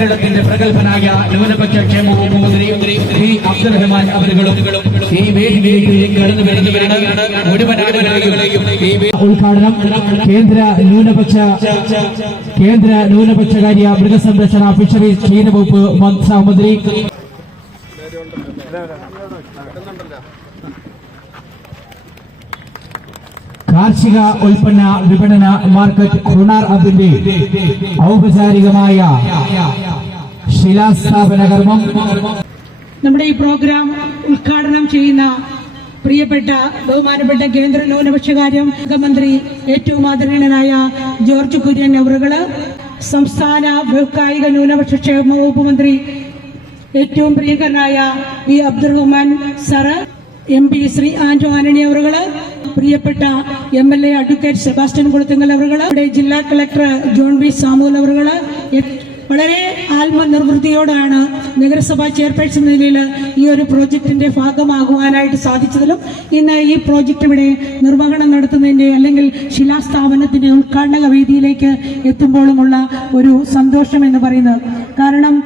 കേരളത്തിന്റെ പ്രഗത്ഭനായ ന്യൂനപക്ഷ ക്ഷേമ വകുപ്പ് മന്ത്രി ശ്രീ അബ്ദുറഹ്മാൻ അവരുകളും ഈ വേദിയിലേക്ക് കടന്നു വരുന്നവരാണ് മുഴുവൻ ആളുകളെയും ഈ വേ- ഉദ്ഘാടനം കേന്ദ്ര ന്യൂനപക്ഷ കേന്ദ്ര ന്യൂനപക്ഷകാര്യ മൃഗസംരക്ഷണ ഫിഷറീസ് ക്ഷീരവകുപ്പ് മന്ത്രി കാർഷിക ഉൽപ്പന്ന വിപണന മാർക്കറ്റ് ഹുണാർ ഹബിന്റെ ഔപചാരികമായ ശിലാസ്ഥാപന കർമ്മം നമ്മുടെ ഈ പ്രോഗ്രാം ഉദ്ഘാടനം ചെയ്യുന്ന പ്രിയപ്പെട്ട ബഹുമാനപ്പെട്ട കേന്ദ്ര ന്യൂനപക്ഷകാര്യ മുഖ്യമന്ത്രി ഏറ്റവും ആദരണീയനായ ജോർജ് കുര്യൻ അവറുകൾ സംസ്ഥാന വ്യവസായിക ന്യൂനപക്ഷ ക്ഷേമ വകുപ്പ് മന്ത്രി ഏറ്റവും പ്രിയങ്കരനായ V Abdurahman sir M P Shri Anto Antony അവറുകൾ പ്രിയപ്പെട്ട M L A advocate Sebastian Kulathunkal അവറുകൾ ഇവിടെ ജില്ലാ കളക്ടർ ജോൺ ബി സാമുൽ അവറുകൾ വളരെ ആത്മനിർവൃത്തിയോടാണ് നഗരസഭാ ചെയർപേഴ്സൺ നിലയിൽ ഈ ഒരു പ്രോജക്റ്റിന്റെ ഭാഗമാകുവാനായിട്ട് സാധിച്ചതിലും ഇന്ന് ഈ പ്രോജക്റ്റ് ഇവിടെ നിർവഹണം നടത്തുന്നതിന്റെ അല്ലെങ്കിൽ ശിലാസ്ഥാപനത്തിന്റെ ഉദ്ഘാടന വേദിയിലേക്ക് എത്തുമ്പോഴുമുള്ള ഒരു സന്തോഷം എന്ന് പറയുന്നത്. കാരണം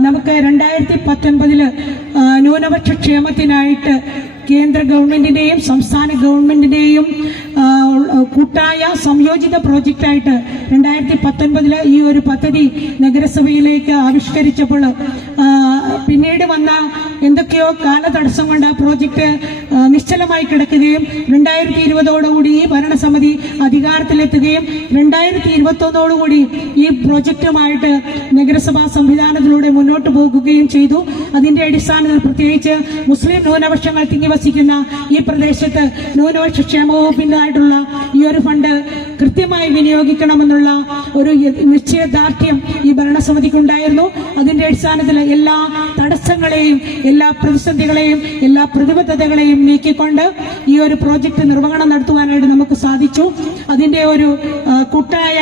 നമുക്ക് രണ്ടായിരത്തി പത്തൊൻപതിൽ ന്യൂനപക്ഷ ക്ഷേമത്തിനായിട്ട് കേന്ദ്ര ഗവൺമെന്റിന്റെയും സംസ്ഥാന ഗവൺമെന്റിന്റെയും കൂട്ടായ സംയോജിത പ്രോജക്റ്റായിട്ട് രണ്ടായിരത്തി പത്തൊൻപതിൽ ഈ ഒരു പദ്ധതി നഗരസഭയിലേക്ക് ആവിഷ്കരിച്ചപ്പോൾ പിന്നീട് വന്ന എന്തൊക്കെയോ കാലതടസ്സം കൊണ്ട് ആ പ്രോജക്റ്റ് നിശ്ചലമായി കിടക്കുകയും രണ്ടായിരത്തി ഇരുപതോടുകൂടി ഈ ഭരണസമിതി അധികാരത്തിലെത്തുകയും രണ്ടായിരത്തി ഇരുപത്തൊന്നോടുകൂടി ഈ പ്രോജക്റ്റുമായിട്ട് നഗരസഭാ സംവിധാനത്തിലൂടെ മുന്നോട്ട് പോകുകയും ചെയ്തു. അതിന്റെ അടിസ്ഥാനത്തിൽ പ്രത്യേകിച്ച് മുസ്ലിം ന്യൂനപക്ഷങ്ങൾ തിങ്ങിവസിക്കുന്ന ഈ പ്രദേശത്ത് ന്യൂനപക്ഷ ക്ഷേമ വകുപ്പിന്റെതായിട്ടുള്ള ഈ ഒരു ഫണ്ട് കൃത്യമായി വിനിയോഗിക്കണമെന്നുള്ള ഒരു നിശ്ചയദാർഢ്യം ഈ ഭരണസമിതിക്കുണ്ടായിരുന്നു. അതിന്റെ അടിസ്ഥാനത്തിൽ എല്ലാ തടസ്സങ്ങളെയും എല്ലാ പ്രതിസന്ധികളെയും എല്ലാ പ്രതിബദ്ധതകളെയും നീക്കിക്കൊണ്ട് ഈ ഒരു പ്രോജക്റ്റ് നിർവഹണം നടത്തുവാനായിട്ട് നമുക്ക് സാധിച്ചു. അതിന്റെ ഒരു കൂട്ടായ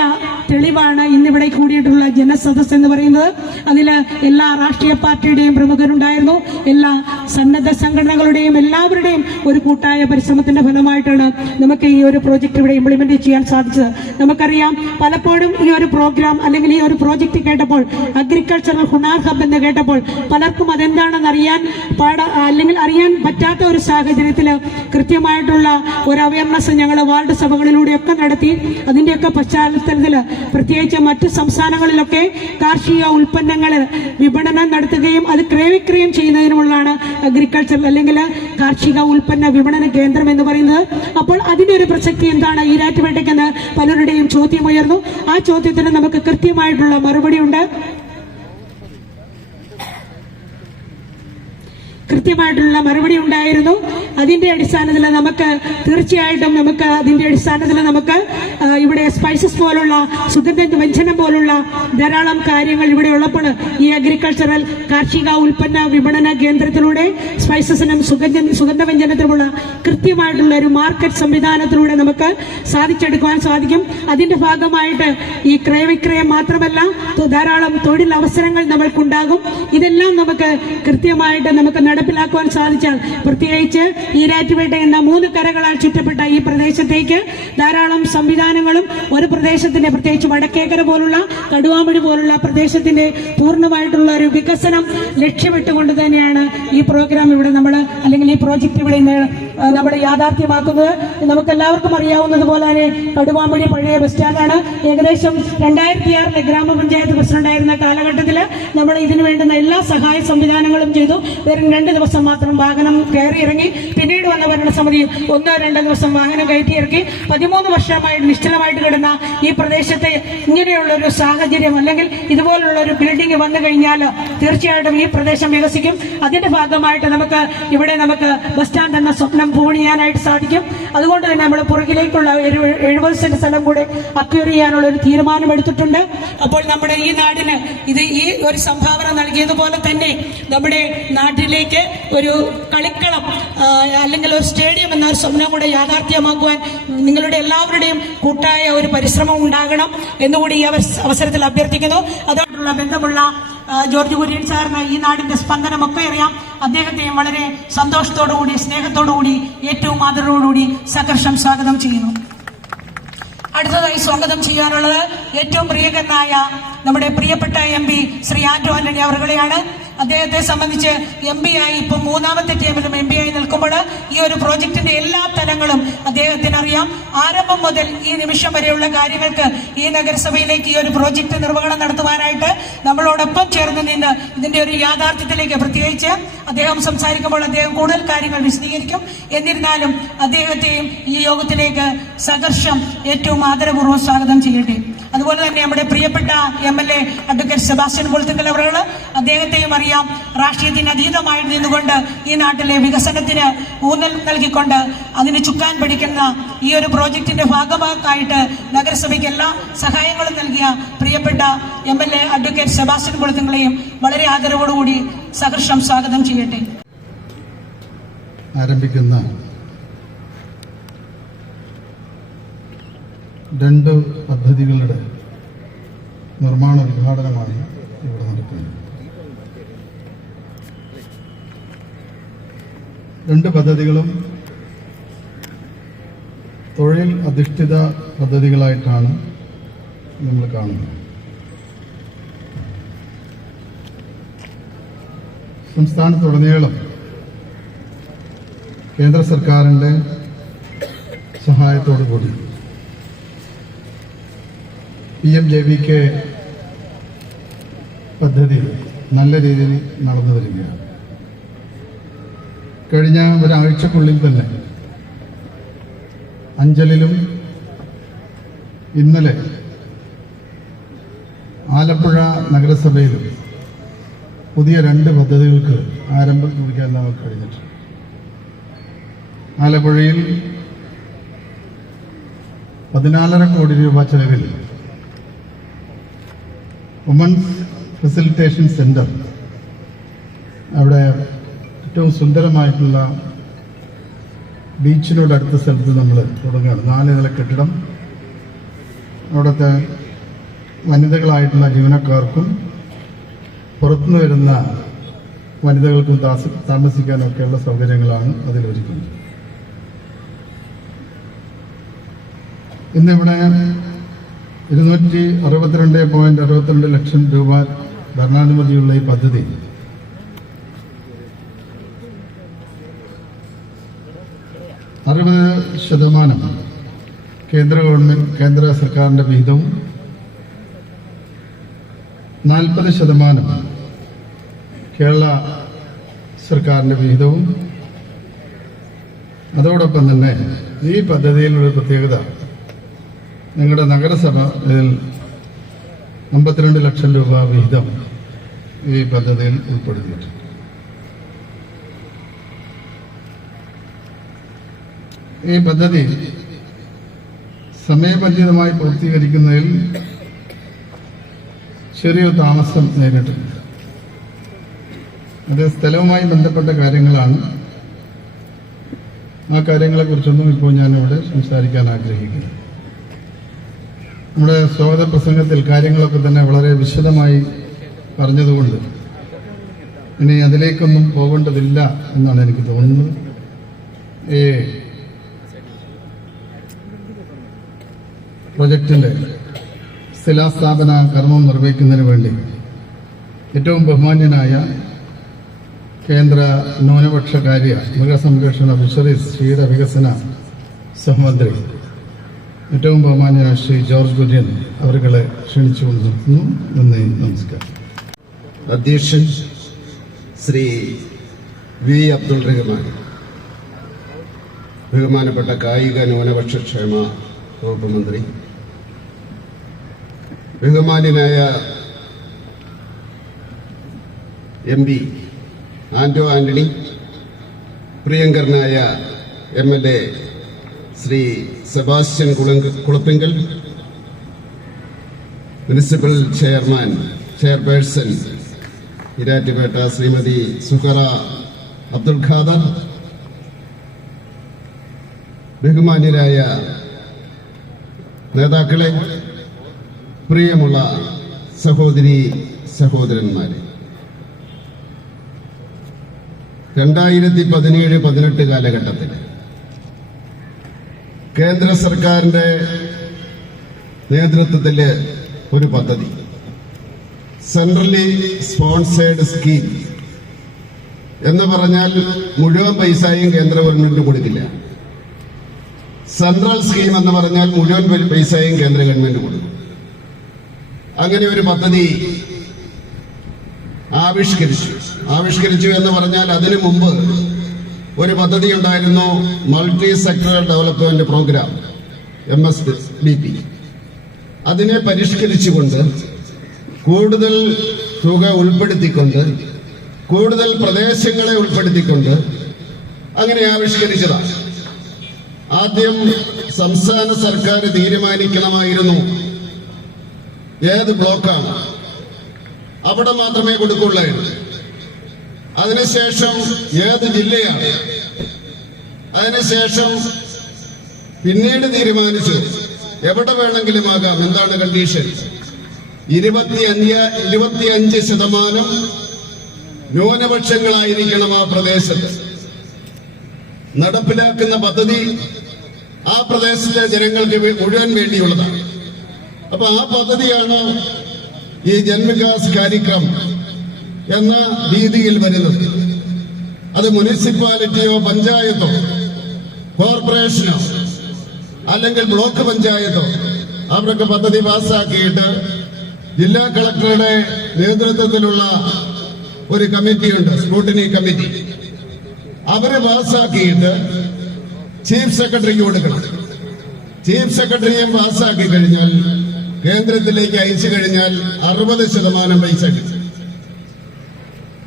തെളിവാണ് ഇന്നിവിടെ കൂടിയിട്ടുള്ള ജനസദസ് എന്ന് പറയുന്നത്. അതിൽ എല്ലാ രാഷ്ട്രീയ പാർട്ടിയുടെയും പ്രമുഖരുണ്ടായിരുന്നു. എല്ലാ സന്നദ്ധ സംഘടനകളുടെയും എല്ലാവരുടെയും ഒരു കൂട്ടായ പരിശ്രമത്തിന്റെ ഫലമായിട്ടാണ് നമുക്ക് ഈ ഒരു പ്രോജക്റ്റ് ഇവിടെ ഇംപ്ലിമെന്റ് ചെയ്യാൻ സാധിച്ചത്. നമുക്കറിയാം പലപ്പോഴും ഈ ഒരു പ്രോഗ്രാം അല്ലെങ്കിൽ ഈ ഒരു പ്രോജക്റ്റ് കേട്ടപ്പോൾ അഗ്രികൾച്ചറൽ ഹുണാർ ഹബ് എന്ന് കേട്ടപ്പോൾ പലർക്കും അതെന്താണെന്ന് അറിയാൻ പാട അല്ലെങ്കിൽ അറിയാൻ പറ്റാത്ത ഒരു സാഹചര്യത്തിൽ കൃത്യമായിട്ടുള്ള ഒരു അവയർനെസ് ഞങ്ങൾ വാർഡ് സഭകളിലൂടെയൊക്കെ നടത്തി അതിന്റെയൊക്കെ പശ്ചാത്തലത്തിൽ പ്രത്യേകിച്ച് മറ്റു സംസ്ഥാനങ്ങളിലൊക്കെ കാർഷിക ഉൽപ്പന്നങ്ങൾ വിപണനം നടത്തുകയും അത് ക്രയവിക്രയം ചെയ്യുന്നതിനുമുള്ളതാണ് അഗ്രികൾച്ചർ അല്ലെങ്കിൽ കാർഷിക ഉൽപ്പന്ന വിപണന കേന്ദ്രം എന്ന് പറയുന്നത്. അപ്പോൾ അതിന്റെ ഒരു പ്രസക്തി എന്താണ്? ഈരാറ്റുപേട്ടയ്ക്കെന്ന് പലരുടെയും ചോദ്യം ഉയർന്നു. ആ ചോദ്യത്തിന് നമുക്ക് കൃത്യമായിട്ടുള്ള മറുപടി ഉണ്ട്. കൃത്യമായിട്ടുള്ള മറുപടി ഉണ്ടായിരുന്നു. അതിന്റെ അടിസ്ഥാനത്തിൽ നമുക്ക് തീർച്ചയായിട്ടും നമുക്ക് അതിന്റെ അടിസ്ഥാനത്തിൽ നമുക്ക് ഇവിടെ സ്പൈസസ് പോലുള്ള സുഗന്ധ വ്യഞ്ജനം പോലുള്ള ധാരാളം കാര്യങ്ങൾ ഇവിടെ ഉള്ളപ്പോൾ ഈ അഗ്രികൾച്ചറൽ കാർഷിക ഉൽപ്പന്ന വിപണന കേന്ദ്രത്തിലൂടെ സ്പൈസസിനും സുഗന്ധ സുഗന്ധവ്യഞ്ജനത്തിനുമുള്ള കൃത്യമായിട്ടുള്ള ഒരു മാർക്കറ്റ് സംവിധാനത്തിലൂടെ നമുക്ക് സാധിച്ചെടുക്കുവാൻ സാധിക്കും. അതിന്റെ ഭാഗമായിട്ട് ഈ ക്രയവിക്രയം മാത്രമല്ല ധാരാളം തൊഴിലവസരങ്ങൾ നമ്മൾക്കുണ്ടാകും. ഇതെല്ലാം നമുക്ക് കൃത്യമായിട്ട് നമുക്ക് നടപ്പിലാക്കുവാൻ സാധിച്ചാൽ പ്രത്യേകിച്ച് ഈരാറ്റുപേട്ട എന്ന മൂന്ന് കരകളാൽ ചുറ്റപ്പെട്ട ഈ പ്രദേശത്തേക്ക് ധാരാളം സംവിധാനങ്ങളും ഒരു പ്രദേശത്തിന്റെ പ്രത്യേകിച്ച് വടക്കേക്കര പോലുള്ള കടുവാമണി പോലുള്ള പ്രദേശത്തിന്റെ പൂർണമായിട്ടുള്ള ഒരു വികസനം ലക്ഷ്യമിട്ടുകൊണ്ട് തന്നെയാണ് ഈ പ്രോഗ്രാം ഇവിടെ നമ്മൾ അല്ലെങ്കിൽ ഈ പ്രോജക്റ്റ് ഇവിടെ നമ്മൾ യാഥാർത്ഥ്യമാക്കുന്നത്. നമുക്ക് എല്ലാവർക്കും അറിയാവുന്നതുപോലെ തന്നെ കടുവാമ്പടി പഴയ ബസ് സ്റ്റാൻഡാണ്. ഏകദേശം രണ്ടായിരത്തി ആറിലെ ഗ്രാമപഞ്ചായത്ത് പ്രസിഡന്റായിരുന്ന കാലഘട്ടത്തിൽ നമ്മൾ ഇതിനു വേണ്ടുന്ന എല്ലാ സഹായ സംവിധാനങ്ങളും ചെയ്തു. വെറും രണ്ട് ദിവസം മാത്രം വാഹനം കയറി ഇറങ്ങി പിന്നീട് വന്ന ഭരണസമിതി ഒന്നോ രണ്ടോ ദിവസം വാഹനം കയറ്റി ഇറക്കി. പതിമൂന്ന് വർഷമായിട്ട് നിശ്ചലമായിട്ട് കിടന്ന ഈ പ്രദേശത്തെ ഇങ്ങനെയുള്ള ഒരു സാഹചര്യം അല്ലെങ്കിൽ ഇതുപോലുള്ള ഒരു ബിൽഡിംഗ് വന്നു കഴിഞ്ഞാൽ തീർച്ചയായിട്ടും ഈ പ്രദേശം വികസിക്കും. അതിന്റെ ഭാഗമായിട്ട് നമുക്ക് ഇവിടെ നമുക്ക് ബസ് സ്റ്റാൻഡ് എന്ന സ്വപ്നം പൂണിയാനായിട്ട് സാധിക്കും. അതുകൊണ്ട് തന്നെ നമ്മൾ പുറകിലേക്കുള്ള ഒരു എഴുപത് സെന്റ് സ്ഥലം കൂടെ അക്വയർ ചെയ്യാനുള്ള ഒരു തീരുമാനം എടുത്തിട്ടുണ്ട്. അപ്പോൾ നമ്മുടെ ഈ നാടിന് ഇത് ഈ ഒരു സംഭാവന നൽകിയതുപോലെ തന്നെ നമ്മുടെ നാട്ടിലേക്ക് ഒരു കളിക്കളം അല്ലെങ്കിൽ ഒരു സ്റ്റേഡിയം എന്ന ഒരു സ്വപ്നം കൂടെ യാഥാർത്ഥ്യമാക്കുവാൻ നിങ്ങളുടെ എല്ലാവരുടെയും കൂട്ടായ ഒരു പരിശ്രമം ഉണ്ടാകണം എന്നുകൂടി ഈ അവസ്- അവസരത്തിൽ അഭ്യർത്ഥിക്കുന്നു. അതോടുള്ള ബന്ധമുള്ള ജോർജ് കുര്യൻ സാറിന് ഈ നാടിന്റെ സ്പന്ദനമൊക്കെ അറിയാം. അദ്ദേഹത്തെയും വളരെ സന്തോഷത്തോടുകൂടി സ്നേഹത്തോടുകൂടി ഏറ്റവും ആദരവോടുകൂടി സകർഷം സ്വാഗതം ചെയ്യുന്നു. അടുത്തതായി സ്വാഗതം ചെയ്യാനുള്ളത് ഏറ്റവും പ്രിയകരനായ നമ്മുടെ പ്രിയപ്പെട്ട എം പി ശ്രീ ആന്റോ ആന്റണി അവറുകളെയാണ് അദ്ദേഹത്തെ സംബന്ധിച്ച് എം പി ആയി ഇപ്പോൾ മൂന്നാമത്തെ ടീമിലും എം പി ആയി നിൽക്കുമ്പോൾ ഈ ഒരു പ്രോജക്റ്റിന്റെ എല്ലാ തലങ്ങളും അദ്ദേഹത്തിന് അറിയാം ആരംഭം മുതൽ ഈ നിമിഷം വരെയുള്ള കാര്യങ്ങൾക്ക് ഈ നഗരസഭയിലേക്ക് ഈ ഒരു പ്രോജക്റ്റ് നിർവഹണം നടത്തുവാനായിട്ട് നമ്മളോടൊപ്പം ചേർന്ന് നിന്ന് ഇതിന്റെ ഒരു യാഥാർത്ഥ്യത്തിലേക്ക് പ്രത്യേകിച്ച് അദ്ദേഹം സംസാരിക്കുമ്പോൾ അദ്ദേഹം കൂടുതൽ കാര്യങ്ങൾ വിശദീകരിക്കും. എന്നിരുന്നാലും അദ്ദേഹത്തെയും ഈ യോഗത്തിലേക്ക് സഹർഷം ഏറ്റവും ആദരപൂർവം സ്വാഗതം ചെയ്യട്ടെ. അതുപോലെ തന്നെ നമ്മുടെ പ്രിയപ്പെട്ട M L A advocate Sebastian Kulathunkal അവരുടെ അദ്ദേഹത്തെയും രാഷ്ട്രീയത്തിന് അതീതമായി നിന്നുകൊണ്ട് ഈ നാട്ടിലെ വികസനത്തിന് ഊന്നൽ നൽകിക്കൊണ്ട് അതിന് ചുക്കാൻ പിടിക്കുന്ന ഈ ഒരു പ്രോജക്റ്റിന്റെ ഭാഗമായിട്ട് നഗരസഭയ്ക്ക് എല്ലാ സഹായങ്ങളും നൽകിയ പ്രിയപ്പെട്ട M L A advocate Sebastian കുളത്തുങ്ങളെയും വളരെ ആദരവോടുകൂടി സഹർഷം സ്വാഗതം ചെയ്യട്ടെ. ആരംഭിക്കുന്ന രണ്ട് പദ്ധതികളുടെ നിർമ്മാണ ഉദ്ഘാടനമാണ് ഇവിടെ നടക്കുന്നത് രണ്ട് പദ്ധതികളും തൊഴിൽ അധിഷ്ഠിത പദ്ധതികളായിട്ടാണ് നമ്മൾ കാണുന്നത്. സംസ്ഥാനത്തുടനീളം കേന്ദ്ര സർക്കാരിന്റെ സഹായത്തോടു കൂടി P M J V K പദ്ധതി നല്ല രീതിയിൽ നടന്നു വരികയാണ്. കഴിഞ്ഞ ഒരാഴ്ചക്കുള്ളിൽ തന്നെ അഞ്ചലിലും ഇന്നലെ ആലപ്പുഴ നഗരസഭയിലും പുതിയ രണ്ട് പദ്ധതികൾക്ക് ആരംഭം കുറിക്കാൻ നമുക്ക് കഴിഞ്ഞിട്ടുണ്ട്. ആലപ്പുഴയിൽ പതിനാലര കോടി രൂപ ചെലവിൽ വുമൻസ് ഫെസിലിറ്റേഷൻ സെന്റർ അവിടെ ഏറ്റവും സുന്ദരമായിട്ടുള്ള ബീച്ചിനോട് അടുത്ത സ്ഥലത്ത് നമ്മൾ തുടങ്ങുകയാണ്. നാല് നില കെട്ടിടം. അവിടുത്തെ വനിതകളായിട്ടുള്ള ജീവനക്കാർക്കും പുറത്തുനിന്ന് വരുന്ന വനിതകൾക്കും താസ- താമസിക്കാനൊക്കെയുള്ള സൗകര്യങ്ങളാണ് അതിലൊരുക്കുന്നത്. ഇന്നിവിടെ ഇരുന്നൂറ്റി അറുപത്തിരണ്ട് പോയിന്റ് അറുപത്തിരണ്ട് ലക്ഷം രൂപ ഭരണാനുമതിയുള്ള ഈ പദ്ധതി അറുപത് ശതമാനം കേന്ദ്ര ഗവൺമെന്റ് കേന്ദ്ര സർക്കാരിന്റെ വിഹിതവും നാൽപ്പത് ശതമാനം കേരള സർക്കാരിന്റെ വിഹിതവും. അതോടൊപ്പം തന്നെ ഈ പദ്ധതിയിലൊരു പ്രത്യേകത നിങ്ങളുടെ നഗരസഭ ഇതിൽ അമ്പത്തിരണ്ട് ലക്ഷം രൂപ വിഹിതം ഈ പദ്ധതിയിൽ ഉൾപ്പെടുത്തിയിട്ടുണ്ട്. ഈ പദ്ധതി സമയബന്ധിതമായി പൂർത്തീകരിക്കുന്നതിൽ ചെറിയ താമസം നേരിട്ടുണ്ട് അത് സ്ഥലവുമായി ബന്ധപ്പെട്ട കാര്യങ്ങളാണ്. ആ കാര്യങ്ങളെക്കുറിച്ചൊന്നും ഇപ്പോൾ ഞാനിവിടെ സംസാരിക്കാൻ ആഗ്രഹിക്കുന്നു. നമ്മുടെ സ്വാഗത പ്രസംഗത്തിൽ കാര്യങ്ങളൊക്കെ തന്നെ വളരെ വിശദമായി പറഞ്ഞതുകൊണ്ട് ഇനി അതിലേക്കൊന്നും പോകേണ്ടതില്ല എന്നാണ് എനിക്ക് തോന്നുന്നത്. ഈ പ്രൊജക്ടിന്റെ ശിലാസ്ഥാപന കർമ്മം നിർവഹിക്കുന്നതിന് വേണ്ടി ഏറ്റവും ബഹുമാന്യനായ കേന്ദ്ര ന്യൂനപക്ഷ കാര്യ മൃഗസംരക്ഷണ ഫിഷറീസ് ക്ഷീര വികസന സഹമന്ത്രി ഏറ്റവും ബഹുമാന്യനായ ശ്രീ ജോർജ് കുര്യൻ അവരുകളെ ക്ഷണിച്ചുകൊണ്ട് നിർത്തുന്നു നന്ദി നമസ്കാരം. അധ്യക്ഷൻ ശ്രീ വി അബ്ദുൾ റഹ്മാൻ ബഹുമാനപ്പെട്ട കായിക ന്യൂനപക്ഷ ക്ഷേമ വകുപ്പ് മന്ത്രി ബഹുമാന്യനായ എം പി ആന്റോ ആന്റണി പ്രിയങ്കരനായ M L A Shri Sebastian Kulappinkal municipal chairman chairperson Erattupetta Shrimati Suhara Abdul Khader ബഹുമാന്യരായ നേതാക്കളെ പ്രിയമുള്ള സഹോദരി സഹോദരന്മാരെ രണ്ടായിരത്തി പതിനേഴ് പതിനെട്ട് കാലഘട്ടത്തിൽ കേന്ദ്ര സർക്കാരിന്റെ നേതൃത്വത്തിൽ ഒരു പദ്ധതി സെൻട്രലി സ്പോൺസേഡ് സ്കീം എന്ന് പറഞ്ഞാൽ മുഴുവൻ പൈസയും കേന്ദ്ര ഗവൺമെന്റ് കൊടുക്കില്ല. സെൻട്രൽ സ്കീം എന്ന് പറഞ്ഞാൽ മുഴുവൻ പൈസയും കേന്ദ്ര ഗവൺമെന്റ് കൊടുക്കും. അങ്ങനെ ഒരു പദ്ധതി ആവിഷ്കരിച്ചു. ആവിഷ്കരിച്ചു എന്ന് പറഞ്ഞാൽ അതിനു മുമ്പ് ഒരു പദ്ധതി ഉണ്ടായിരുന്നു multi sectoral development program M S D P അതിനെ പരിഷ്കരിച്ചുകൊണ്ട് കൂടുതൽ തുക ഉൾപ്പെടുത്തിക്കൊണ്ട് കൂടുതൽ പ്രദേശങ്ങളെ ഉൾപ്പെടുത്തിക്കൊണ്ട് അങ്ങനെ ആവിഷ്കരിച്ചതാണ്. ആദ്യം സംസ്ഥാന സർക്കാർ തീരുമാനിക്കണമായിരുന്നു ഏത് ബ്ലോക്കാണ്? അവിടെ മാത്രമേ കൊടുക്കുള്ളായിരുന്നു അതിനുശേഷം ഏത് ജില്ലയാണ്? അതിനുശേഷം പിന്നീട് തീരുമാനിച്ചു എവിടെ വേണമെങ്കിലും ആകാം. എന്താണ് കണ്ടീഷൻ ഇരുപത്തി അഞ്ച് ഇരുപത്തിയഞ്ച് ശതമാനം ന്യൂനപക്ഷങ്ങളായിരിക്കണം ആ പ്രദേശത്ത്. നടപ്പിലാക്കുന്ന പദ്ധതി ആ പ്രദേശത്തെ ജനങ്ങൾക്ക് മുഴുവൻ വേണ്ടിയുള്ളതാണ്. അപ്പൊ ആ പദ്ധതിയാണ് ഈ ജൻവികാസ് കാര്യക്രം എന്ന രീതിയിൽ വരുന്നത്. അത് മുനിസിപ്പാലിറ്റിയോ പഞ്ചായത്തോ കോർപ്പറേഷനോ അല്ലെങ്കിൽ ബ്ലോക്ക് പഞ്ചായത്തോ അവരൊക്കെ പദ്ധതി പാസ്സാക്കിയിട്ട് ജില്ലാ കളക്ടറുടെ നേതൃത്വത്തിലുള്ള ഒരു കമ്മിറ്റിയുണ്ട് സ്ക്രൂട്ടിനി കമ്മിറ്റി. അവർ പാസ്സാക്കിയിട്ട് ചീഫ് സെക്രട്ടറിക്ക് കൊടുക്കണം. ചീഫ് സെക്രട്ടറിയും പാസ്സാക്കി കഴിഞ്ഞാൽ കേന്ദ്രത്തിലേക്ക് അയച്ചു കഴിഞ്ഞാൽ അറുപത് ശതമാനം പൈസ കിട്ടും.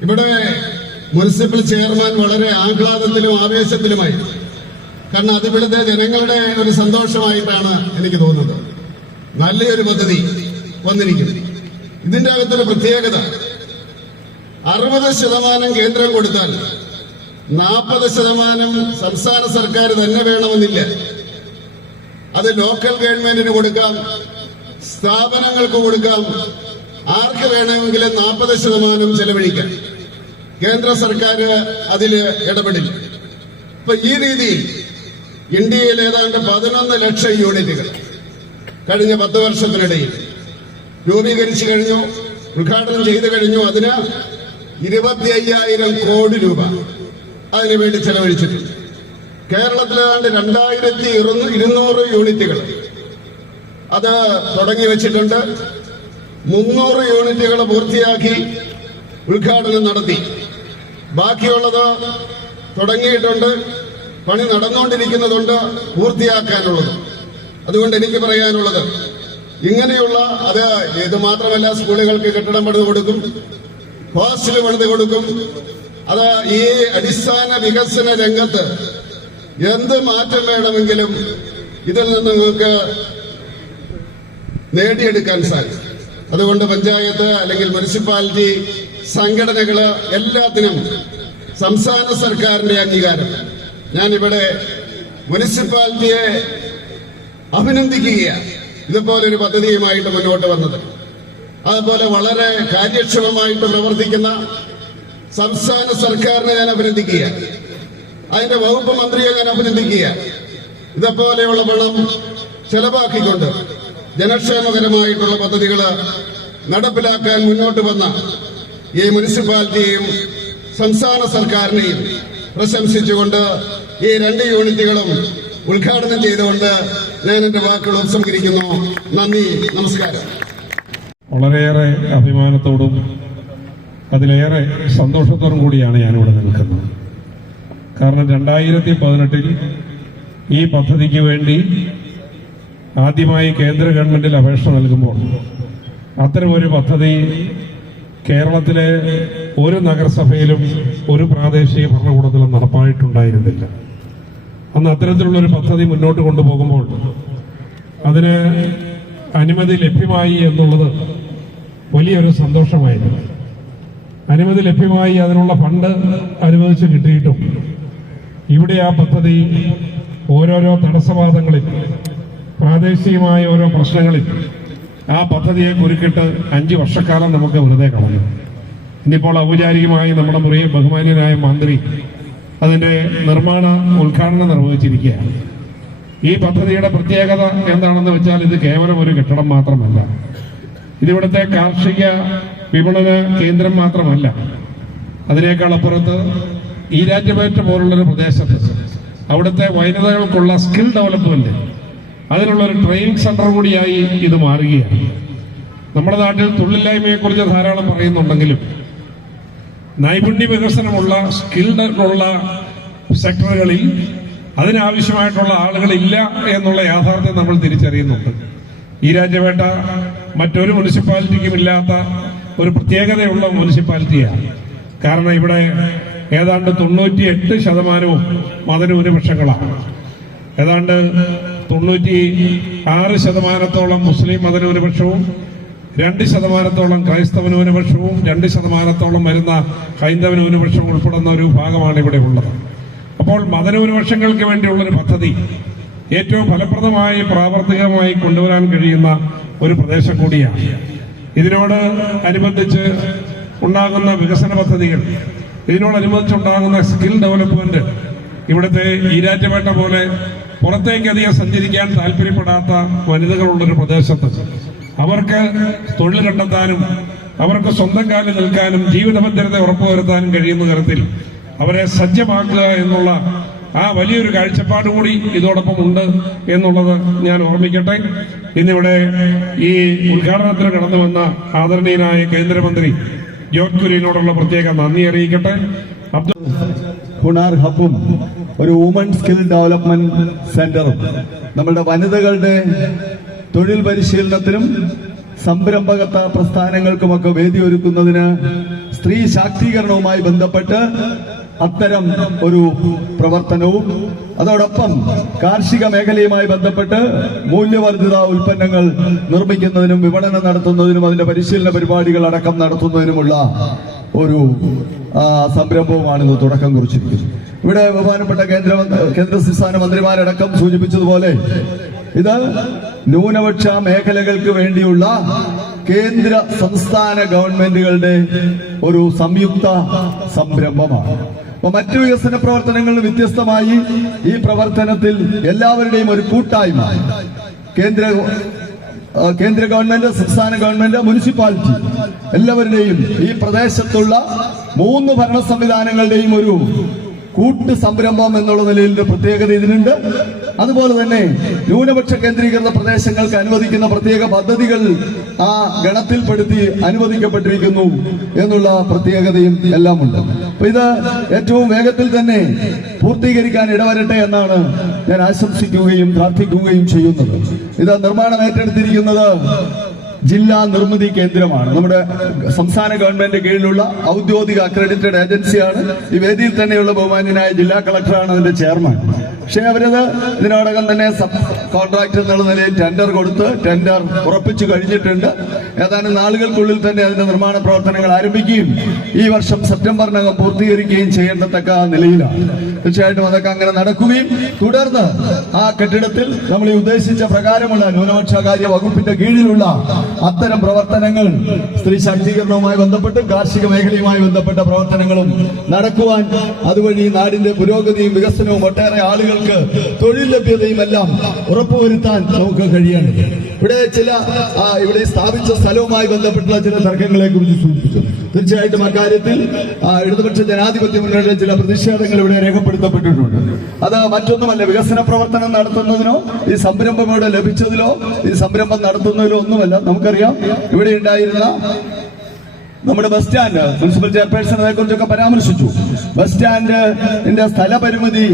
ഇവിടെ മുനിസിപ്പൽ ചെയർമാൻ വളരെ ആഹ്ലാദത്തിലും ആവേശത്തിലുമായി. കാരണം അത് ഇവിടുത്തെ ജനങ്ങളുടെ ഒരു സന്തോഷമായിട്ടാണ് എനിക്ക് തോന്നുന്നത്. നല്ലൊരു പദ്ധതി വന്നിരിക്കുന്നു. ഇതിന്റെ അകത്തൊരു പ്രത്യേകത അറുപത് ശതമാനം കേന്ദ്രം കൊടുത്താൽ നാൽപ്പത് ശതമാനം സംസ്ഥാന സർക്കാർ തന്നെ വേണമെന്നില്ല. അത് ലോക്കൽ ഗവൺമെന്റിന് കൊടുക്കാം സ്ഥാപനങ്ങൾക്ക് കൊടുക്കാം. ആർക്ക് വേണമെങ്കിലും നാൽപ്പത് ശതമാനം ചെലവഴിക്കാം. കേന്ദ്ര സർക്കാർ അതിൽ ഇടപെടില്ല. ഇപ്പൊ ഈ രീതിയിൽ ഇന്ത്യയിൽ ഏതാണ്ട് പതിനൊന്ന് ലക്ഷം യൂണിറ്റുകൾ കഴിഞ്ഞ പത്ത് വർഷത്തിനിടയിൽ രൂപീകരിച്ചു കഴിഞ്ഞു ഉദ്ഘാടനം ചെയ്തു കഴിഞ്ഞു. അതിന് ഇരുപത്തി അയ്യായിരം കോടി രൂപ അതിനുവേണ്ടി ചെലവഴിച്ചിട്ടുണ്ട്. കേരളത്തിലേതാണ്ട് രണ്ടായിരത്തി ഇരുന്നൂറ് യൂണിറ്റുകൾ അത് തുടങ്ങി വെച്ചിട്ടുണ്ട്. മുന്നൂറ് യൂണിറ്റുകൾ പൂർത്തിയാക്കി ഉദ്ഘാടനം നടത്തി. ബാക്കിയുള്ളത് തുടങ്ങിയിട്ടുണ്ട്. പണി നടന്നുകൊണ്ടിരിക്കുന്നതുണ്ട് പൂർത്തിയാക്കാനുള്ളത്. അതുകൊണ്ട് എനിക്ക് പറയാനുള്ളത് ഇങ്ങനെയുള്ള അത് ഇത് മാത്രമല്ല സ്കൂളുകൾക്ക് കെട്ടിടം പണിത് കൊടുക്കും ഹോസ്റ്റൽ പണിത് കൊടുക്കും. അത് ഈ അടിസ്ഥാന വികസന രംഗത്ത് എന്ത് മാറ്റം വേണമെങ്കിലും ഇതിൽ നിന്ന് നിങ്ങൾക്ക് നേടിയെടുക്കാൻ സാധിക്കും. അതുകൊണ്ട് പഞ്ചായത്ത് അല്ലെങ്കിൽ മുനിസിപ്പാലിറ്റി സംഘടനകൾ എല്ലാത്തിനും സംസ്ഥാന സർക്കാരിന്റെ അംഗീകാരം. ഞാനിവിടെ മുനിസിപ്പാലിറ്റിയെ അഭിനന്ദിക്കുകയാണ്. ഇതുപോലെ ഒരു പദ്ധതിയുമായിട്ട് മുന്നോട്ട് വന്നത്. അതുപോലെ വളരെ കാര്യക്ഷമമായിട്ട് പ്രവർത്തിക്കുന്ന സംസ്ഥാന സർക്കാരിനെ ഞാൻ അഭിനന്ദിക്കുക അതിന്റെ വകുപ്പ് മന്ത്രിയെ ഞാൻ അഭിനന്ദിക്കുക ഇതുപോലെയുള്ള പണം ചെലവാക്കിക്കൊണ്ട് ജനക്ഷേമകരമായിട്ടുള്ള പദ്ധതികൾ നടപ്പിലാക്കാൻ മുന്നോട്ട് വന്ന ഈ മുനിസിപ്പാലിറ്റിയെയും സംസ്ഥാന സർക്കാരിനെയും പ്രശംസിച്ചുകൊണ്ട് ഈ രണ്ട് യൂണിറ്റുകളും ഉദ്ഘാടനം ചെയ്തുകൊണ്ട് ഞാൻ എന്റെ വാക്കുകൾ ഉപസംഹരിക്കുന്നു. നന്ദി നമസ്കാരം. വളരെയേറെ അഭിമാനത്തോടും അതിലേറെ സന്തോഷത്തോടും കൂടിയാണ് ഞാനിവിടെ നിൽക്കുന്നത്. കാരണം രണ്ടായിരത്തി പതിനെട്ടിൽ ഈ പദ്ധതിക്ക് വേണ്ടി ആദ്യമായി കേന്ദ്ര ഗവൺമെന്റിൽ അപേക്ഷ നൽകുമ്പോൾ അത്തരമൊരു പദ്ധതി കേരളത്തിലെ ഒരു നഗരസഭയിലും ഒരു പ്രാദേശിക ഭരണകൂടത്തിലും നടപ്പായിട്ടുണ്ടായിരുന്നില്ല. അന്ന് അത്തരത്തിലുള്ള ഒരു പദ്ധതി മുന്നോട്ട് കൊണ്ടുപോകുമ്പോൾ അതിന് അനുമതി ലഭ്യമായി എന്നുള്ളത് വലിയൊരു സന്തോഷമായിരുന്നു. അനുമതി ലഭ്യമായി അതിനുള്ള ഫണ്ട് അനുവദിച്ച് കിട്ടിയിട്ടും ഇവിടെ ആ പദ്ധതി ഓരോരോ തടസ്സവാദങ്ങളിൽ പ്രാദേശികമായ ഓരോ പ്രശ്നങ്ങളിൽ ആ പദ്ധതിയെ കുരുക്കിട്ട് അഞ്ച് വർഷക്കാലം നമുക്ക് വെറുതെ കളഞ്ഞു. ഇന്നിപ്പോൾ ഔപചാരികമായി നമ്മുടെ പ്രിയ ബഹുമാന്യനായ മന്ത്രി അതിന്റെ നിർമ്മാണ ഉദ്ഘാടനം നിർവഹിച്ചിരിക്കുകയാണ്. ഈ പദ്ധതിയുടെ പ്രത്യേകത എന്താണെന്ന് വെച്ചാൽ ഇത് കേവലം ഒരു കെട്ടിടം മാത്രമല്ല. ഇതിവിടുത്തെ കാർഷിക വിപണന കേന്ദ്രം മാത്രമല്ല. അതിനേക്കാൾ അപ്പുറത്ത് ഈരാറ്റുപേറ്റ പോലുള്ളൊരു പ്രദേശത്ത് അവിടുത്തെ വനിതകൾക്കുള്ള സ്കിൽ ഡെവലപ്മെന്റ് അതിനുള്ള ഒരു ട്രെയിനിങ് സെന്റർ കൂടിയായി ഇത് മാറുകയാണ്. നമ്മുടെ നാട്ടിൽ തൊഴിലില്ലായ്മയെക്കുറിച്ച് ധാരാളം പറയുന്നുണ്ടെങ്കിലും നൈപുണ്യ വികസനമുള്ള സ്കിൽഡ് ഉള്ള സെക്ടറുകളിൽ അതിനാവശ്യമായിട്ടുള്ള ആളുകളില്ല എന്നുള്ള യാഥാർത്ഥ്യം നമ്മൾ തിരിച്ചറിയുന്നുണ്ട്. ഈ രാജ്യവേട്ട മറ്റൊരു മുനിസിപ്പാലിറ്റിക്കും ഇല്ലാത്ത ഒരു പ്രത്യേകതയുള്ള മുനിസിപ്പാലിറ്റിയാണ്. കാരണം ഇവിടെ ഏതാണ്ട് തൊണ്ണൂറ്റി എട്ട് ശതമാനവും മതന്യൂനപക്ഷങ്ങളാണ്. ഏതാണ്ട് തൊണ്ണൂറ്റി ആറ് ശതമാനത്തോളം മുസ്ലിം മതന്യൂനപക്ഷവും രണ്ട് ശതമാനത്തോളം ക്രൈസ്തവ ന്യൂനപക്ഷവും രണ്ട് ശതമാനത്തോളം വരുന്ന ഹൈന്ദവ ന്യൂനപക്ഷവും ഉൾപ്പെടുന്ന ഒരു ഭാഗമാണ് ഇവിടെ ഉള്ളത്. അപ്പോൾ മതന്യൂനപക്ഷങ്ങൾക്ക് വേണ്ടിയുള്ളൊരു പദ്ധതി ഏറ്റവും ഫലപ്രദമായി പ്രാവർത്തികമായി കൊണ്ടുവരാൻ കഴിയുന്ന ഒരു പ്രദേശം കൂടിയാണ്. ഇതിനോട് അനുബന്ധിച്ച് ഉണ്ടാകുന്ന വികസന പദ്ധതികൾ ഇതിനോടനുബന്ധിച്ചുണ്ടാകുന്ന സ്കിൽ ഡെവലപ്മെന്റ് ഇവിടുത്തെ ഈരാറ്റുപേട്ട പോലെ പുറത്തേക്ക് അധികം സഞ്ചരിക്കാൻ താല്പര്യപ്പെടാത്ത വനിതകളുള്ളൊരു പ്രദേശത്ത് അവർക്ക് തൊഴിൽ കണ്ടെത്താനും അവർക്ക് സ്വന്തം കാലിൽ നിൽക്കാനും ജീവിത ഭദ്രത ഉറപ്പുവരുത്താനും കഴിയുന്ന തരത്തിൽ അവരെ സജ്ജമാക്കുക എന്നുള്ള ആ വലിയൊരു കാഴ്ചപ്പാട് കൂടി ഇതോടൊപ്പം ഉണ്ട് എന്നുള്ളത് ഞാൻ ഓർമ്മിക്കട്ടെ. ഇന്നിവിടെ ഈ ഉദ്ഘാടനത്തിന് കടന്നു വന്ന ആദരണീയനായ കേന്ദ്രമന്ത്രി ജോർജ് കുര്യനോടുള്ള പ്രത്യേക നന്ദി അറിയിക്കട്ടെ. അബ്ദുൾ ഹുണാർ ഹബും ഒരു വുമൺ സ്കിൽ ഡെവലപ്മെന്റ് സെന്ററും നമ്മുടെ വനിതകളുടെ തൊഴിൽ പരിശീലനത്തിനും സംരംഭകത്വ പ്രസ്ഥാനങ്ങൾക്കുമൊക്കെ വേദി ഒരുക്കുന്നതിന് സ്ത്രീ ശാക്തീകരണവുമായി ബന്ധപ്പെട്ട് അത്തരം ഒരു പ്രവർത്തനവും അതോടൊപ്പം കാർഷിക മേഖലയുമായി ബന്ധപ്പെട്ട് മൂല്യവർദ്ധിത ഉൽപ്പന്നങ്ങൾ നിർമ്മിക്കുന്നതിനും വിപണനം നടത്തുന്നതിനും അതിന്റെ പരിശീലന പരിപാടികൾ അടക്കം നടത്തുന്നതിനുമുള്ള ഒരു സംരംഭവുമാണിന്ന് തുടക്കം കുറിച്ചിരിക്കുന്നത്. ഇവിടെ ബഹുമാനപ്പെട്ട കേന്ദ്ര കേന്ദ്ര സംസ്ഥാന മന്ത്രിമാരടക്കം സൂചിപ്പിച്ചതുപോലെ ഇത് ന്യൂനപക്ഷ മേഖലകൾക്ക് വേണ്ടിയുള്ള കേന്ദ്ര സംസ്ഥാന ഗവൺമെന്റുകളുടെ ഒരു സംയുക്ത സംരംഭമാണ്. അപ്പൊ മറ്റു വികസന പ്രവർത്തനങ്ങളിൽ വ്യത്യസ്തമായി ഈ പ്രവർത്തനത്തിൽ എല്ലാവരുടെയും ഒരു കൂട്ടായ്മ കേന്ദ്ര കേന്ദ്ര ഗവൺമെന്റ് സംസ്ഥാന ഗവൺമെന്റ് മുനിസിപ്പാലിറ്റി എല്ലാവരുടെയും ഈ പ്രദേശത്തുള്ള മൂന്ന് ഭരണ സംവിധാനങ്ങളുടെയും ഒരു കൂട്ട് സംരംഭം എന്നുള്ള നിലയിൽ ഒരു പ്രത്യേകത ഇതിനുണ്ട്. അതുപോലെ തന്നെ ന്യൂനപക്ഷ കേന്ദ്രീകൃത പ്രദേശങ്ങൾക്ക് അനുവദിക്കുന്ന പ്രത്യേക പദ്ധതികൾ ആ ഗണത്തിൽപ്പെടുത്തി അനുവദിക്കപ്പെട്ടിരിക്കുന്നു എന്നുള്ള പ്രത്യേകതയും എല്ലാം ഉണ്ട് അപ്പൊ ഇത് ഏറ്റവും വേഗത്തിൽ തന്നെ പൂർത്തീകരിക്കാൻ ഇടവരട്ടെ എന്നാണ് ഞാൻ ആശംസിക്കുകയും പ്രാർത്ഥിക്കുകയും ചെയ്യുന്നത്. ഇത് നിർമ്മാണം ഏറ്റെടുത്തിരിക്കുന്നത് ജില്ലാ നിർമ്മിതി കേന്ദ്രമാണ്. നമ്മുടെ സംസ്ഥാന ഗവൺമെന്റ് കീഴിലുള്ള ഔദ്യോഗിക അക്രഡിറ്റഡ് ഏജൻസിയാണ് ഈ വേദിയിൽ തന്നെയുള്ള ബഹുമാന്യനായ ജില്ലാ കളക്ടറാണ് അതിന്റെ ചെയർമാൻ പക്ഷേ അവരത് ഇതിനോടകം തന്നെ സബ് കോൺട്രാക്ട് എന്നുള്ള നിലയിൽ ടെൻഡർ കൊടുത്ത് ടെൻഡർ ഉറപ്പിച്ചു കഴിഞ്ഞിട്ടുണ്ട്. ഏതാനും നാളുകൾക്കുള്ളിൽ തന്നെ അതിന്റെ നിർമ്മാണ പ്രവർത്തനങ്ങൾ ആരംഭിക്കുകയും ഈ വർഷം സെപ്റ്റംബറിനകം പൂർത്തീകരിക്കുകയും ചെയ്യേണ്ടത്തക്ക നിലയിലാണ്. തീർച്ചയായിട്ടും അതൊക്കെ അങ്ങനെ നടക്കുകയും തുടർന്ന് ആ കെട്ടിടത്തിൽ നമ്മൾ ഈ ഉദ്ദേശിച്ച പ്രകാരമുള്ള ന്യൂനപക്ഷകാര്യ വകുപ്പിന്റെ കീഴിലുള്ള അത്തരം പ്രവർത്തനങ്ങൾ സ്ത്രീ ശാക്തീകരണവുമായി ബന്ധപ്പെട്ട് കാർഷിക മേഖലയുമായി ബന്ധപ്പെട്ട പ്രവർത്തനങ്ങളും നടക്കുവാൻ അതുവഴി നാടിന്റെ പുരോഗതിയും വികസനവും ഒട്ടേറെ ആളുകൾക്ക് തൊഴിൽ ലഭ്യതയും എല്ലാം ഉറപ്പുവരുത്താൻ നമുക്ക് കഴിയണം. ഇവിടെ ചില ഇവിടെ സ്ഥാപിച്ച സ്ഥലവുമായി ബന്ധപ്പെട്ടുള്ള ചില തർക്കങ്ങളെ കുറിച്ച് സൂചിപ്പിച്ചു. തീർച്ചയായിട്ടും അക്കാര്യത്തിൽ ഇടതുപക്ഷ ജനാധിപത്യ മുന്നണിയുടെ ചില പ്രതിഷേധങ്ങൾ ഇവിടെ രേഖപ്പെടുത്തപ്പെട്ടിട്ടുണ്ട്. അത് മറ്റൊന്നുമല്ല വികസന പ്രവർത്തനം നടത്തുന്നതിനോ ഈ സംരംഭം ഇവിടെ ലഭിച്ചതിലോ ഈ സംരംഭം നടത്തുന്നതിലോ ഒന്നുമല്ല. നമുക്കറിയാം ഇവിടെ ഉണ്ടായിരുന്ന നമ്മുടെ ബസ് സ്റ്റാൻഡ് മുനിസിപ്പൽ ചെയർപേഴ്സൺ അതേ കുറിച്ചൊക്കെ പരാമർശിച്ചു. ബസ് സ്റ്റാൻഡിന്റെ സ്ഥലപരിമിതി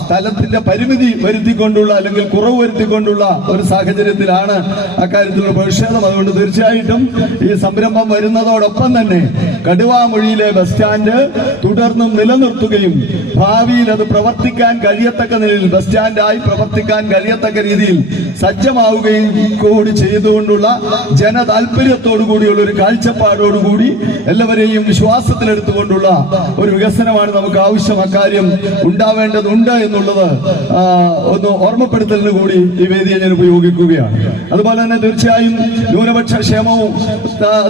സ്ഥലത്തിന്റെ പരിമിതി വരുത്തിക്കൊണ്ടുള്ള അല്ലെങ്കിൽ കുറവ് വരുത്തിക്കൊണ്ടുള്ള ഒരു സാഹചര്യത്തിലാണ് അക്കാര്യത്തിലുള്ള പ്രതിഷേധം. അതുകൊണ്ട് തീർച്ചയായിട്ടും ഈ സംരംഭം വരുന്നതോടൊപ്പം തന്നെ കടുവാമൊഴിയിലെ ബസ് സ്റ്റാൻഡ് തുടർന്നും നിലനിർത്തുകയും ഭാവിയിൽ അത് പ്രവർത്തിക്കാൻ കഴിയത്തക്ക നിലയിൽ ബസ് സ്റ്റാൻഡായി പ്രവർത്തിക്കാൻ കഴിയത്തക്ക രീതിയിൽ സജ്ജമാവുകയും കൂടി ചെയ്തുകൊണ്ടുള്ള ജനതാൽപര്യത്തോടു കൂടിയുള്ള ഒരു കാഴ്ച കാഴ്ചപ്പാടോടുകൂടി എല്ലാവരെയും വിശ്വാസത്തിലെടുത്തുകൊണ്ടുള്ള ഒരു വികസനമാണ് നമുക്ക് ആവശ്യം അക്കാര്യം ഉണ്ടാവേണ്ടതുണ്ട് എന്നുള്ളത് ഒന്ന് ഓർമ്മപ്പെടുത്തലിന് കൂടി ഈ വേദിയെ ഞാൻ ഉപയോഗിക്കുകയാണ്. അതുപോലെ തന്നെ തീർച്ചയായും ന്യൂനപക്ഷ ക്ഷേമവും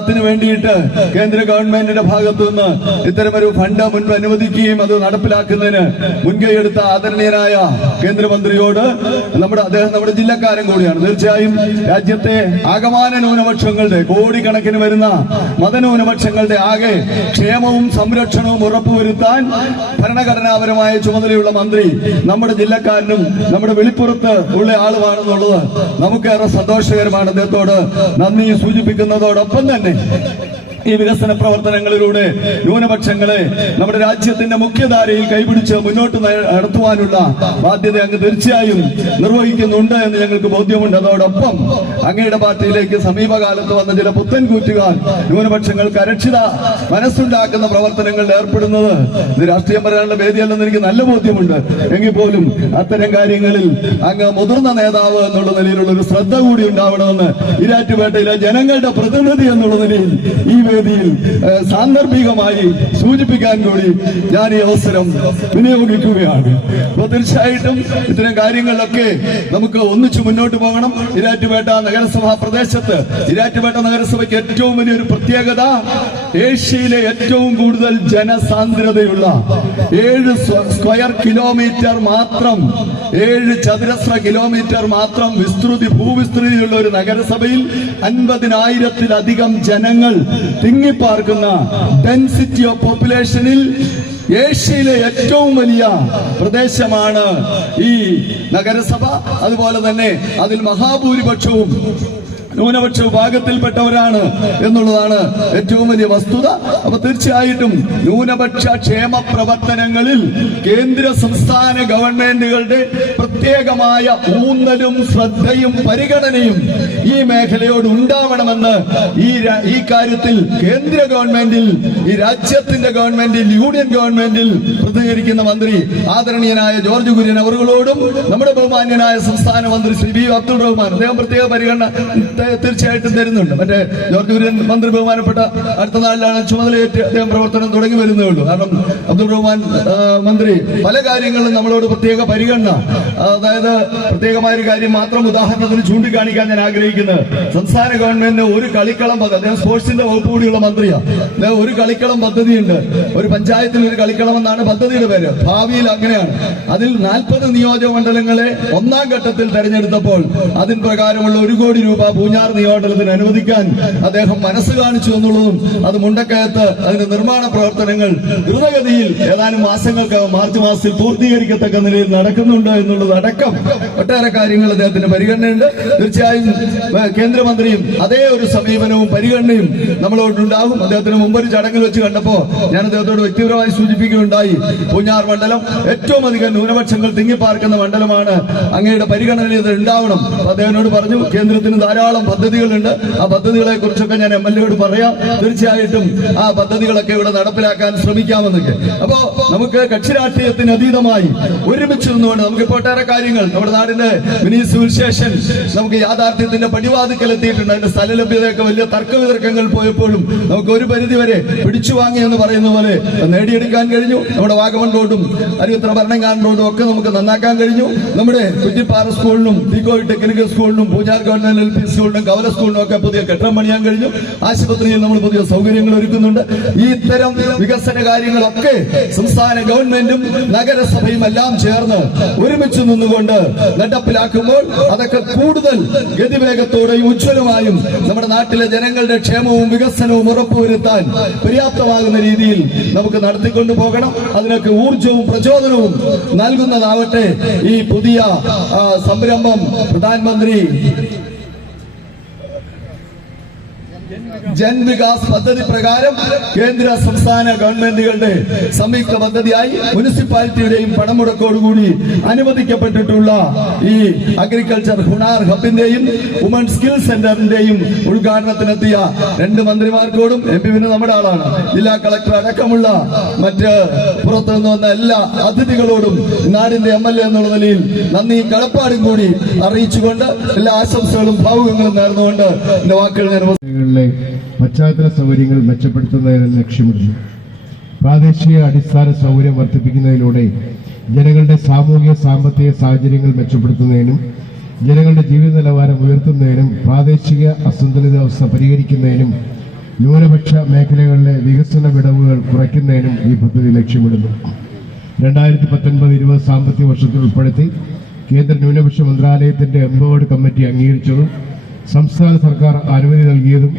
ത്തിന് വേണ്ടിയിട്ട് കേന്ദ്ര ഗവൺമെന്റിന്റെ ഭാഗത്തു നിന്ന് ഇത്തരമൊരു ഫണ്ട് മുൻപ് അനുവദിക്കുകയും അത് നടപ്പിലാക്കുന്നതിന് മുൻകൈയെടുത്ത ആദരണീയനായ കേന്ദ്രമന്ത്രിയോട് നമ്മുടെ അദ്ദേഹം നമ്മുടെ ജില്ലക്കാരൻ കൂടിയാണ്. തീർച്ചയായും രാജ്യത്തെ ആകമാന ന്യൂനപക്ഷങ്ങളുടെ കോടിക്കണക്കിന് വരുന്ന മതന്യൂനപക്ഷങ്ങളുടെ ആകെ ക്ഷേമവും സംരക്ഷണവും ഉറപ്പുവരുത്താൻ ഭരണഘടനാപരമായ ചുമതലയുള്ള മന്ത്രി നമ്മുടെ ജില്ലക്കാരനും നമ്മുടെ വെളിപ്പുറത്ത് ഉള്ള ആളുമാണെന്നുള്ളത് നമുക്കേറെ സന്തോഷകരമാണ്. അദ്ദേഹത്തോട് നന്ദി സൂചിപ്പിക്കുന്നതോടൊപ്പം തന്നെ ഈ വികസന പ്രവർത്തനങ്ങളിലൂടെ ന്യൂനപക്ഷങ്ങളെ നമ്മുടെ രാജ്യത്തിന്റെ മുഖ്യധാരയിൽ കൈപിടിച്ച് മുന്നോട്ട് നടത്തുവാനുള്ള ബാധ്യത അങ്ങ് തീർച്ചയായും നിർവഹിക്കുന്നുണ്ട് എന്ന് ഞങ്ങൾക്ക് ബോധ്യമുണ്ട്. അതോടൊപ്പം അങ്ങയുടെ പാർട്ടിയിലേക്ക് സമീപകാലത്ത് വന്ന ചില പുത്തൻ കൂറ്റുകാർ ന്യൂനപക്ഷങ്ങൾക്ക് അരക്ഷിത മനസ്സുണ്ടാക്കുന്ന പ്രവർത്തനങ്ങളിൽ ഏർപ്പെടുന്നത് ഇത് രാഷ്ട്രീയം പറയാനുള്ള വേദിയല്ലെന്ന് എനിക്ക് നല്ല ബോധ്യമുണ്ട്. എങ്കിൽ പോലും അത്തരം കാര്യങ്ങളിൽ അങ്ങ് മുതിർന്ന നേതാവ് എന്നുള്ള നിലയിലുള്ള ഒരു ശ്രദ്ധ കൂടി ഉണ്ടാവണമെന്ന് ഇരാറ്റുപേട്ടയിലെ ജനങ്ങളുടെ പ്രതിനിധി എന്നുള്ള നിലയിൽ ഈ ഏഹ്, സാന്ദർഭികമായി സൂചിപ്പിക്കാൻ കൂടി ഞാൻ ഈ അവസരം വിനിയോഗിക്കുകയാണ്. അപ്പോൾ തീർച്ചയായിട്ടും ഇത്തരം കാര്യങ്ങളിലൊക്കെ നമുക്ക് ഒന്നിച്ചു മുന്നോട്ട് പോകണം. ഇരാറ്റുപേട്ട നഗരസഭാ പ്രദേശത്ത് ഇരാറ്റുപേട്ട നഗരസഭയ്ക്ക് ഏറ്റവും വലിയൊരു പ്രത്യേകത ഏഷ്യയിലെ ഏറ്റവും കൂടുതൽ ജനസാന്ദ്രതയുള്ള ഏഴ് സ്ക്വയർ കിലോമീറ്റർ മാത്രം ഏഴ് ചതുരശ്ര കിലോമീറ്റർ മാത്രം വിസ്തൃതി ഭൂവിസ്തൃതിയുള്ള ഒരു നഗരസഭയിൽ അൻപതിനായിരത്തിലധികം ജനങ്ങൾ തിങ്ങിപ്പാർക്കുന്ന ഡെൻസിറ്റി ഓഫ് പോപ്പുലേഷനിൽ ഏഷ്യയിലെ ഏറ്റവും വലിയ പ്രദേശമാണ് ഈ നഗരസഭ. അതുപോലെ തന്നെ അതിൽ മഹാഭൂരിപക്ഷവും ന്യൂനപക്ഷ വിഭാഗത്തിൽപ്പെട്ടവരാണ് എന്നുള്ളതാണ് ഏറ്റവും വലിയ വസ്തുത. അപ്പൊ തീർച്ചയായിട്ടും ന്യൂനപക്ഷ ക്ഷേമ പ്രവർത്തനങ്ങളിൽ കേന്ദ്ര സംസ്ഥാന ഗവൺമെന്റുകളുടെ പ്രത്യേകമായ ഊന്നലും ശ്രദ്ധയും പരിഗണനയും ഈ മേഖലയോട് ഉണ്ടാവണമെന്ന് ഈ ഈ കാര്യത്തിൽ കേന്ദ്ര ഗവൺമെന്റിൽ ഈ രാജ്യത്തിന്റെ ഗവൺമെന്റിൽ യൂണിയൻ ഗവൺമെന്റിൽ പ്രതികരിക്കുന്ന മന്ത്രി ആദരണീയനായ ജോർജ് കുര്യൻ അവറുകളോടും നമ്മുടെ ബഹുമാന്യനായ സംസ്ഥാന മന്ത്രി ശ്രീ ബി അബ്ദുൾ റഹ്മാൻ അദ്ദേഹം പ്രത്യേക പരിഗണന തീർച്ചയായിട്ടും തരുന്നുണ്ട്. മറ്റേ ജോർജ് കുര്യൻ മന്ത്രി ബഹുമാനപ്പെട്ട അടുത്ത നാളിലാണ് ചുമതലയേറ്റ് അദ്ദേഹം പ്രവർത്തനം തുടങ്ങി വരുന്നേ ഉള്ളൂ. കാരണം അബ്ദുൾ റഹ്മാൻ മന്ത്രി പല കാര്യങ്ങളും നമ്മളോട് പ്രത്യേക പരിഗണന അതായത് പ്രത്യേകമായ ഒരു കാര്യം മാത്രം ഉദാഹരണത്തിന് ചൂണ്ടിക്കാണിക്കാൻ ഞാൻ ആഗ്രഹിക്കുന്നത്. സംസ്ഥാന ഗവൺമെന്റിന് ഒരു കളിക്കളം പദ്ധതി അദ്ദേഹം സ്പോർട്സിന്റെ വകുപ്പ് കൂടിയുള്ള മന്ത്രിയാണ് അദ്ദേഹം ഒരു കളിക്കളം പദ്ധതിയുണ്ട്. ഒരു പഞ്ചായത്തിൽ ഒരു കളിക്കളം എന്നാണ് പദ്ധതിയുടെ പേര്. ഭാവിയിൽ അങ്ങനെയാണ്. അതിൽ നാൽപ്പത് നിയോജക മണ്ഡലങ്ങളെ ഒന്നാം ഘട്ടത്തിൽ തെരഞ്ഞെടുത്തപ്പോൾ അതിൻ പ്രകാരമുള്ള ഒരു കോടി രൂപ പൂഞ്ഞാർ നിയോജനത്തിന് അനുവദിക്കാൻ അദ്ദേഹം മനസ്സ് കാണിച്ചു എന്നുള്ളതും അത് മുണ്ടക്കയത്ത് അതിന്റെ നിർമ്മാണ പ്രവർത്തനങ്ങൾ ദ്രുതഗതിയിൽ ഏതാനും മാസങ്ങൾക്കകം മാർച്ച് മാസത്തിൽ പൂർത്തീകരിക്കത്തക്ക നിലയിൽ നടക്കുന്നുണ്ട് എന്നുള്ളത് അടക്കം ഒട്ടേറെ കാര്യങ്ങൾ അദ്ദേഹത്തിന് പരിഗണനയുണ്ട്. തീർച്ചയായും കേന്ദ്രമന്ത്രിയും അതേ ഒരു സമീപനവും പരിഗണനയും നമ്മളോടുണ്ടാകും അദ്ദേഹത്തിന് മുമ്പ് ഒരു ചടങ്ങിൽ വെച്ച് കണ്ടപ്പോ ഞാൻ അദ്ദേഹത്തോട് വ്യക്തിപരമായി സൂചിപ്പിക്കുകയുണ്ടായി. പൂഞ്ഞാർ മണ്ഡലം ഏറ്റവും അധികം ന്യൂനപക്ഷങ്ങൾ തിങ്ങിപ്പാർക്കുന്ന മണ്ഡലമാണ്. അങ്ങയുടെ പരിഗണനയിൽ ഇത് ഉണ്ടാവണം. അദ്ദേഹത്തിനോട് പറഞ്ഞു കേന്ദ്രത്തിന് ധാരാളം പദ്ധതികളുണ്ട്. ആ പദ്ധതികളെ കുറിച്ചൊക്കെ ഞാൻ എം എൽ എയോട് പറയാം. തീർച്ചയായിട്ടും ആ പദ്ധതികളൊക്കെ ഇവിടെ നടപ്പിലാക്കാൻ ശ്രമിക്കാമെന്നൊക്കെ. അപ്പോ നമുക്ക് കക്ഷി രാഷ്ട്രീയത്തിന് അതീതമായി ഒരുമിച്ച് നിന്നുകൊണ്ട് നമുക്ക് ഇപ്പോൾ ഒട്ടേറെ കാര്യങ്ങൾ നമ്മുടെ നാടിന്റെ മിനി സിവിൽ സ്റ്റേഷൻ നമുക്ക് യാഥാർത്ഥ്യത്തിന്റെ പടിവാതിക്കൽ എത്തിയിട്ടുണ്ട് അതിന്റെ സ്ഥല ലഭ്യതയൊക്കെ വലിയ തർക്ക വിതർക്കങ്ങൾ പോയപ്പോഴും നമുക്ക് ഒരു പരിധി വരെ പിടിച്ചു വാങ്ങി എന്ന് പറയുന്ന പോലെ നേടിയെടുക്കാൻ കഴിഞ്ഞു. നമ്മുടെ വാഗമൺ റോഡും അരിയത്ര ഭരണങ്ങാൻ റോഡും ഒക്കെ നമുക്ക് നന്നാക്കാൻ കഴിഞ്ഞു. നമ്മുടെ കുറ്റിപ്പാറ സ്കൂളിനും ടെക്നിക്കൽ സ്കൂളിനും പൂജാർ ഗവൺമെന്റ് എൽ പി സ്കൂളിനും കവല സ്കൂളിനും ഒക്കെ പുതിയ കെട്ടിടം പണിയാൻ കഴിഞ്ഞു. ആശുപത്രിയിൽ നമ്മൾ പുതിയ സൗകര്യങ്ങൾ ഒരുക്കുന്നുണ്ട്. ഈ ഇത്തരം വികസന കാര്യങ്ങളൊക്കെ സംസ്ഥാന ഗവൺമെന്റും നഗരസഭയും എല്ലാം ചേർന്ന് ഒരുമിച്ച് നിന്നുകൊണ്ട് നടപ്പിലാക്കുമ്പോൾ അതൊക്കെ കൂടുതൽ ഗതിവേഗത്തോടെയും ഉജ്ജ്വലമായും നമ്മുടെ നാട്ടിലെ ജനങ്ങളുടെ ക്ഷേമവും വികസനവും ഉറപ്പുവരുത്താൻ പര്യാപ്തമാകുന്ന രീതിയിൽ നമുക്ക് നടത്തിക്കൊണ്ടു പോകണം. അതിനൊക്കെ ഊർജവും പ്രചോദനവും നൽകുന്നതാവട്ടെ ഈ പുതിയ സംരംഭം പ്രധാനമന്ത്രി ജൻ വികാസ് പദ്ധതി പ്രകാരം കേന്ദ്ര സംസ്ഥാന ഗവൺമെന്റുകളുടെ സംയുക്ത പദ്ധതിയായി മുനിസിപ്പാലിറ്റിയുടെയും പണമുടക്കോടുകൂടി അനുവദിക്കപ്പെട്ടിട്ടുള്ള ഈ അഗ്രികൾച്ചർ ഹുണാർ ഹബിന്റെയും വുമൺ സ്കിൽ സെന്ററിന്റെയും ഉദ്ഘാടനത്തിനെത്തിയ രണ്ട് മന്ത്രിമാർക്കോടും എം പി പിന്നെ നമ്മുടെ ആളാണ്. ജില്ലാ കളക്ടർ അടക്കമുള്ള മറ്റ് പുറത്തു നിന്ന് വന്ന എല്ലാ അതിഥികളോടും നാടിന്റെ എം എൽ എ എന്നുള്ള നിലയിൽ നന്ദി കടപ്പാടും കൂടി അറിയിച്ചുകൊണ്ട് എല്ലാ ആശംസകളും ഭാവുകങ്ങളും നേർന്നുകൊണ്ട് എന്റെ വാക്കുകൾ ഞാൻ പശ്ചാത്തല സൗകര്യങ്ങൾ മെച്ചപ്പെടുത്തുന്നതിന് ലക്ഷ്യമിടുന്നു. പ്രാദേശിക അടിസ്ഥാന സൗകര്യം വർദ്ധിപ്പിക്കുന്നതിലൂടെ ജനങ്ങളുടെ സാമൂഹിക സാമ്പത്തിക സാഹചര്യങ്ങൾ മെച്ചപ്പെടുത്തുന്നതിനും ജനങ്ങളുടെ ജീവിത നിലവാരം ഉയർത്തുന്നതിനും പ്രാദേശിക അസന്തുലിതാവസ്ഥ പരിഹരിക്കുന്നതിനും ന്യൂനപക്ഷ മേഖലകളിലെ വികസന വിടവുകൾ കുറയ്ക്കുന്നതിനും ഈ പദ്ധതി ലക്ഷ്യമിടുന്നു. രണ്ടായിരത്തി പത്തൊൻപത് ഇരുപത് സാമ്പത്തിക വർഷത്തിൽ ഉൾപ്പെടുത്തി കേന്ദ്ര ന്യൂനപക്ഷ മന്ത്രാലയത്തിന്റെ എംപവേർഡ് കമ്മിറ്റി അംഗീകരിച്ചതും സംസ്ഥാന സർക്കാർ അനുമതി നൽകിയതും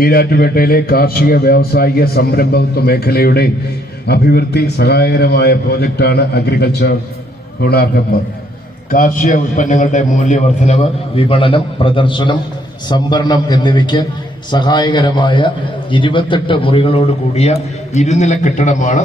ഈരാറ്റുപേട്ടയിലെ കാർഷിക വ്യാവസായിക സംരംഭത്വ മേഖലയുടെ അഭിവൃദ്ധി സഹായകരമായ പ്രോജക്റ്റാണ് അഗ്രികൾച്ചർ ലൂണാർ കാർഷിക ഉൽപ്പന്നങ്ങളുടെ മൂല്യവർദ്ധനവ് വിപണനം പ്രദർശനം സംഭരണം എന്നിവയ്ക്ക് സഹായകരമായ ഇരുപത്തെട്ട് മുറികളോട് കൂടിയ ഇരുനില കെട്ടിടമാണ്